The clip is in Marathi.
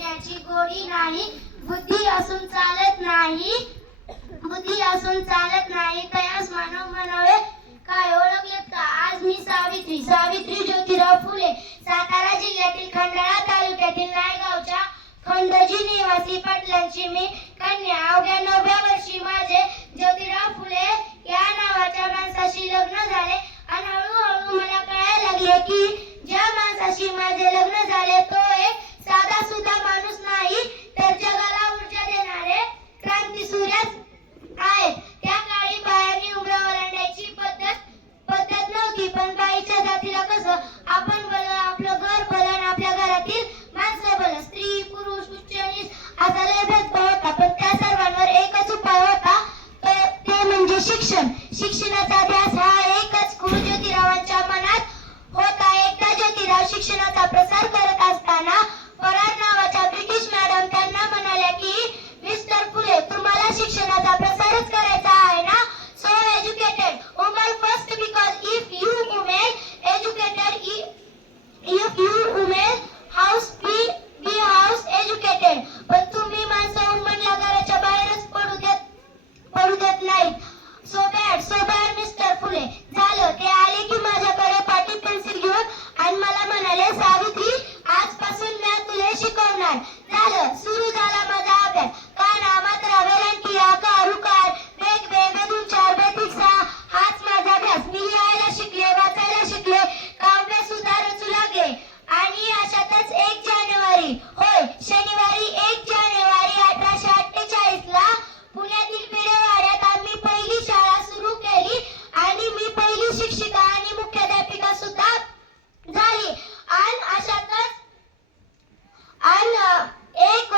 घेण्याची गोडी नाही, बुद्धी असून चालत नाही, बुद्धी असून चालत नाही, तयास मानव म्हणावे काय. ओळखलेत का? आज मी सावित्री सावित्री ज्योतिराव फुले, सातारा जिल्ह्यातील खंडाळा तालुक्यातील नायगावच्या खंडोजी निवासी पाटलांची मी कन्या. अवघ्या 9व्या वर्षी माझे ज्योतिराव फुले या नावाच्या माणसाशी लग्न झाले आणि हळूहळू मला कळायला लागले की ज्या माणसाशी माझे लग्न झाले तो एक साधा सुद्धा माणूस नाही, तर जगाला ऊर्जा देणारे क्रांती सूर्यच आहेत. त्या काळी बायांनी उघड्या ओलांडायची पद्धत नव्हती, पण बाईच्या जातीला कसं आपण भलं, आपलं घर भलं आणि आपल्या घरातील माणसं भलं, स्त्री पुरुष उच्च नीच असा लय भेदभाव होता. पण त्या सर्वांवर एकच उपाय होता, ते म्हणजे शिक्षण. शिक्षणाचा ध्यास हा एकच खूळ ज्योतिरावांच्या मनात होता. एकदा ज्योतिराव शिक्षणाचा प्रसार करत असताना फरार नावाच्या ब्रिटिश मॅडम त्यांना म्हणाल्या की मिस्टर फुले, तुम्हाला शिक्षणाचा प्रसारच करायचा आहे ना? So educated woman first, because if you women educated, if you women house be house educated. पण तुम्ही माणसं वुमनला घराच्या बाहेरच पडू देत नाहीत. So bad मिस्टर फुले. झालं ते आले की माझ्याकडे पाटी पेन्सिल घेऊन आणि मला म्हणाले, सावित्री आजपासून मी तुला शिकवणार. झालं सुरू झाला माझा अभ्यास. काना मात्रा वेलांटी आकार उकार वेग वेग वेदून चार बेतीक सहा हाच माझा अभ्यास. मी लिहायला शिकले, वाचायला शिकले, काव्य सुद्धा रचू लागले. आणि अशातच 1 जानेवारी, होय शनिवारी 1 जानेवारी 1848 ला पुण्यातील भिडेवाड्यात आम्ही पहिली शाळा सुरू केली आणि मी पहिली शिक्षिका आणि मुख्याध्यापिका सुद्धा झाली. आणि अशातच 1